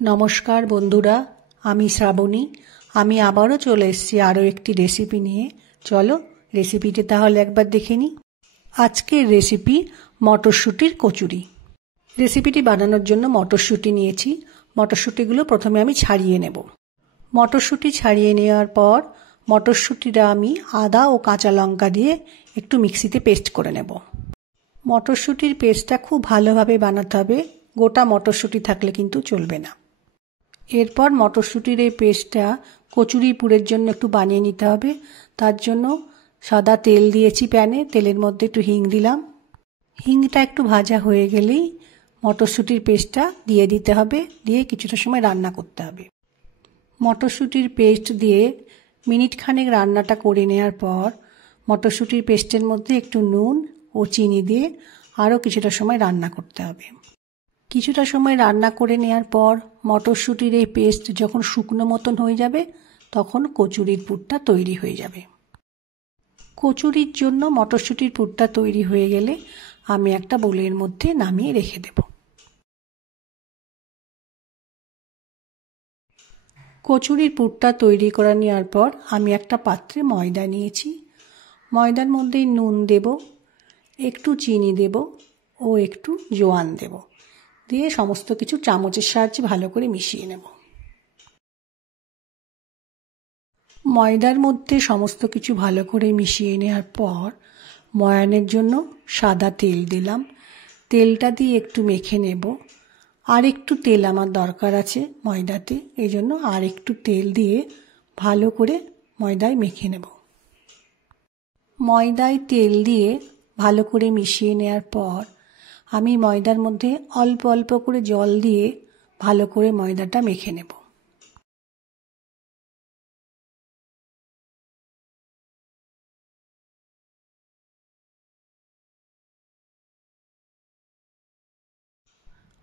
নমস্কার বন্ধুরা, আমি শ্রাবণী। আমি আবারও চলে এসেছি আরও একটি রেসিপি নিয়ে। চলো রেসিপিটি তাহলে একবার দেখে নিই। আজকের রেসিপি মটরশুঁটির কচুরি। রেসিপিটি বানানোর জন্য মটরশুঁটি নিয়েছি। মটরশুঁটিগুলো প্রথমে আমি ছাড়িয়ে নেব। মটরশুঁটি ছাড়িয়ে নেওয়ার পর মটরশুঁটিটা আমি আদা ও কাঁচা লঙ্কা দিয়ে একটু মিক্সিতে পেস্ট করে নেব। মটরশুঁটির পেস্টটা খুব ভালোভাবে বানাতে হবে, গোটা মটরশুঁটি থাকলে কিন্তু চলবে না। এরপর মটরশুঁটির এই পেস্টটা কচুরি পুরের জন্য একটু বানিয়ে নিতে হবে। তার জন্য সাদা তেল দিয়েছি প্যানে, তেলের মধ্যে একটু হিং দিলাম। হিংটা একটু ভাজা হয়ে গেলেই মটরশুঁটির পেস্টটা দিয়ে দিতে হবে, দিয়ে কিছুটা সময় রান্না করতে হবে। মটরশুঁটির পেস্ট দিয়ে মিনিট খানেক রান্নাটা করে নেওয়ার পর মটরশুঁটির পেস্টের মধ্যে একটু নুন ও চিনি দিয়ে আরও কিছুটা সময় রান্না করতে হবে। কিছুটা সময় রান্না করে নেওয়ার পর মটরশুঁটির এই পেস্ট যখন শুকনো মতন হয়ে যাবে তখন কচুরির পুরটা তৈরি হয়ে যাবে। কচুরির জন্য মটরশুঁটির পুরটা তৈরি হয়ে গেলে আমি একটা বোলের মধ্যে নামিয়ে রেখে দেব। কচুরির পুরটা তৈরি করে নেওয়ার পর আমি একটা পাত্রে ময়দা নিয়েছি। ময়দার মধ্যে নুন দেব, একটু চিনি দেব ও একটু জোয়ান দেব, দিয়ে সমস্ত কিছু চামচের সাহায্যে ভালো করে মিশিয়ে নেব। ময়দার মধ্যে সমস্ত কিছু ভালো করে মিশিয়ে নেওয়ার পর ময়ানের জন্য সাদা তেল দিলাম। তেলটা দিয়ে একটু মেখে নেব। আর একটু তেল আমার দরকার আছে ময়দাতে, এই জন্য আর একটু তেল দিয়ে ভালো করে ময়দায় মেখে নেব। ময়দায় তেল দিয়ে ভালো করে মিশিয়ে নেওয়ার পর আমি ময়দার মধ্যে অল্প অল্প করে জল দিয়ে ভালো করে ময়দাটা মেখে নেব।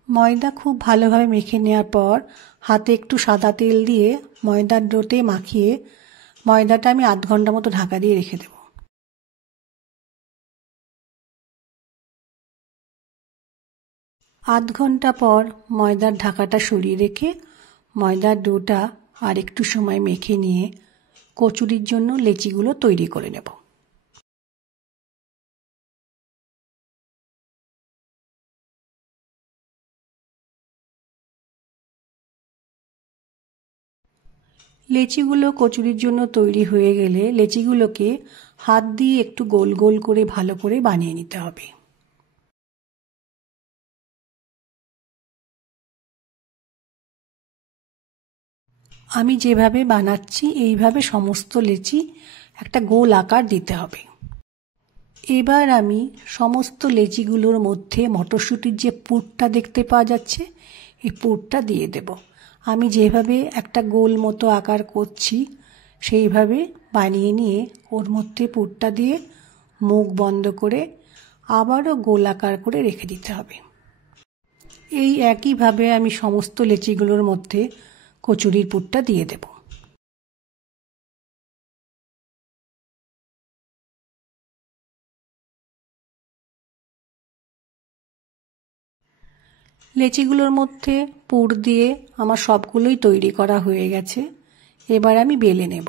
ময়দা খুব ভালোভাবে মেখে নেওয়ার পর হাতে একটু সাদা তেল দিয়ে ময়দার ডোতে মাখিয়ে ময়দাটা আমি আধ ঘন্টা মতো ঢাকা দিয়ে রেখে দেব। আধ ঘন্টা পর ময়দার ঢাকাটা সরিয়ে রেখে ময়দার ডোটা আর একটু সময় মেখে নিয়ে কচুরির জন্য লেচিগুলো তৈরি করে নেব। লেচিগুলো কচুরির জন্য তৈরি হয়ে গেলে লেচিগুলোকে হাত দিয়ে একটু গোল গোল করে ভালো করে বানিয়ে নিতে হবে। আমি যেভাবে বানাচ্ছি এইভাবে সমস্ত লেচি একটা গোল আকার দিতে হবে। এবার আমি সমস্ত লেচিগুলোর মধ্যে মটরশুঁটির যে পুরটা দেখতে পাওয়া যাচ্ছে এই পুরটা দিয়ে দেব। আমি যেভাবে একটা গোল মতো আকার করছি সেইভাবে বানিয়ে নিয়ে ওর মধ্যে পুরটা দিয়ে মুখ বন্ধ করে আবারও গোল আকার করে রেখে দিতে হবে। এই একইভাবে আমি সমস্ত লেচিগুলোর মধ্যে কচুরির পুরটা দিয়ে দেব। লেচিগুলোর মধ্যে পুর দিয়ে আমার সবগুলোই তৈরি করা হয়ে গেছে। এবার আমি বেলে নেব।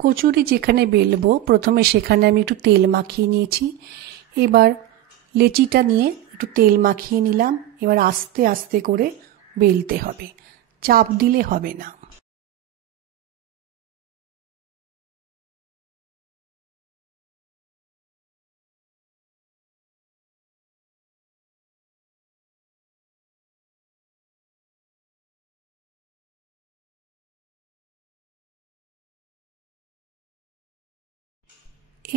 কচুরি যেখানে বেলবো প্রথমে সেখানে আমি একটু তেল মাখিয়ে নিয়েছি। এবার লেচিটা নিয়ে একটু তেল মাখিয়ে নিলাম। এবার আস্তে আস্তে করে বেলতে হবে, চাপ দিলে হবে না।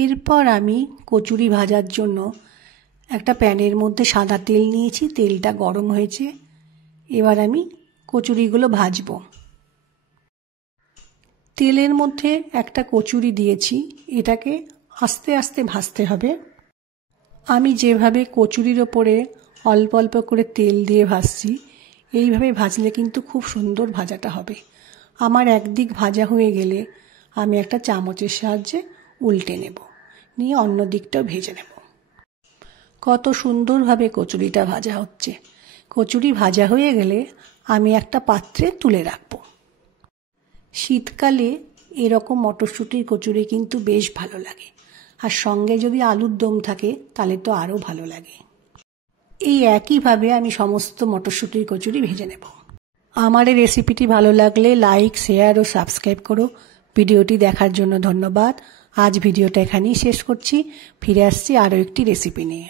এরপর আমি কচুরি ভাজার জন্য একটা প্যানের মধ্যে সাদা তেল নিয়েছি, তেলটা গরম হয়েছে। এবার আমি কচুরিগুলো ভাজবো। তেলের মধ্যে একটা কচুরি দিয়েছি, এটাকে আস্তে আস্তে ভাজতে হবে। আমি যেভাবে কচুরির ওপরে অল্প অল্প করে তেল দিয়ে ভাজছি এইভাবে ভাজলে কিন্তু খুব সুন্দর ভাজাটা হবে। আমার একদিক ভাজা হয়ে গেলে আমি একটা চামচের সাহায্যে উল্টে নেব, নিয়ে অন্য দিকটাও ভেজে নেব। কত সুন্দরভাবে কচুরিটা ভাজা হচ্ছে। কচুরি ভাজা হয়ে গেলে আমি একটা পাত্রে তুলে রাখব। শীতকালে এরকম মটরশুঁটির কচুরি কিন্তু বেশ ভালো লাগে, আর সঙ্গে যদি আলুর দম থাকে তাহলে তো আরও ভালো লাগে। এই একইভাবে আমি সমস্ত মটরশুঁটির কচুরি ভেজে নেব। আমার এই রেসিপিটি ভালো লাগলে লাইক, শেয়ার ও সাবস্ক্রাইব করো। ভিডিওটি দেখার জন্য ধন্যবাদ। আজ ভিডিওটা এখানেই শেষ করছি। ফিরে আসছি আরও একটি রেসিপি নিয়ে।